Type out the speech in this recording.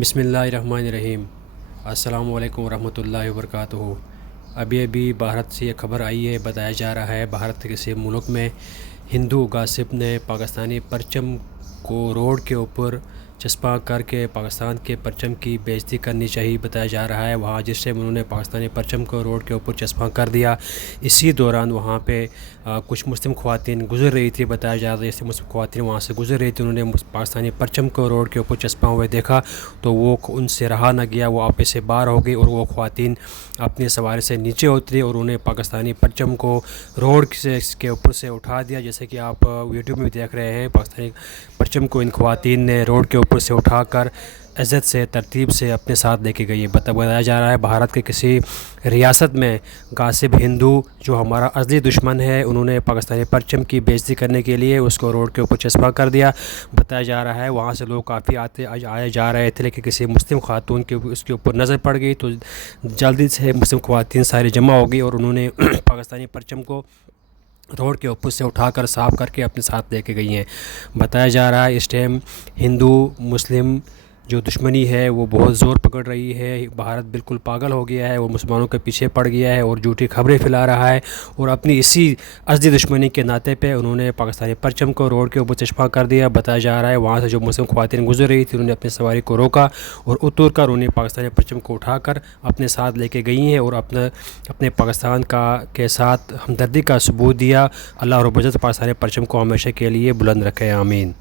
بسم اللہ الرحمن الرحیم۔ السلام علیکم ورحمۃ اللہ وبرکاتہ۔ ابھی بھارت سے یہ خبر آئی ہے، بتایا جا رہا ہے بھارت کے کسی ملک میں ہندو غاصب نے پاکستانی پرچم کو روڈ کے اوپر چسپاں کر کے پاکستان کے پرچم کی بے عزتی کرنی چاہیے، بتایا جا رہا ہے۔ وہاں جس سے انہوں نے پاکستانی پرچم کو روڈ کے اوپر چسپاں کر دیا، اسی دوران وہاں پہ کچھ مسلم خواتین گزر رہی تھی، بتایا جا رہا ہے جیسے مسلم خواتین وہاں سے گزر رہی تھی، انہوں نے پاکستانی پرچم کو روڈ کے اوپر چسپاں ہوئے دیکھا تو وہ ان سے رہا نہ گیا، وہ آپے سے باہر ہو گئی اور وہ خواتین اپنی سواری سے نیچے اتری اور انہیں پاکستانی پرچم کو روڈ کے اوپر سے اٹھا دیا، جیسے کہ آپ ویڈیو میں بھی دیکھ رہے ہیں۔ پاکستانی پرچم کو ان خواتین نے روڈ کے اوپر سے اٹھا کر عزت سے ترتیب سے اپنے ساتھ لے کے گئی ہے۔ بتایا جا رہا ہے بھارت کے کسی ریاست میں غاصب ہندو جو ہمارا ازلی دشمن ہے، انہوں نے پاکستانی پرچم کی بے عزتی کرنے کے لیے اس کو روڈ کے اوپر چسپاں کر دیا۔ بتایا جا رہا ہے وہاں سے لوگ کافی آئے جا رہے تھے، لیکن کسی مسلم خاتون کے اس کے اوپر نظر پڑ گئی تو جلدی سے مسلم خواتین ساری جمع ہو گئی اور انہوں نے پاکستانی پرچم کو روڈ کے اوپر سے اٹھا کر صاف کر کے اپنے ساتھ لے کے گئی ہیں۔ بتایا جا رہا ہے اس ٹائم ہندو مسلم جو دشمنی ہے وہ بہت زور پکڑ رہی ہے، بھارت بالکل پاگل ہو گیا ہے، وہ مسلمانوں کے پیچھے پڑ گیا ہے اور جھوٹی خبریں پھیلا رہا ہے، اور اپنی اسی ازلی دشمنی کے ناطے پہ انہوں نے پاکستانی پرچم کو روڈ کے اوپر چسپاں کر دیا۔ بتایا جا رہا ہے وہاں سے جو مسلم خواتین گزر رہی تھی انہوں نے اپنی سواری کو روکا اور اتر کر انہیں پاکستانی پرچم کو اٹھا کر اپنے ساتھ لے کے گئی ہیں اور اپنے پاکستان کے ساتھ ہمدردی کا ثبوت دیا۔ اللہ رب العزت پاکستانی پرچم کو ہمیشہ کے لیے بلند رکھے، آمین۔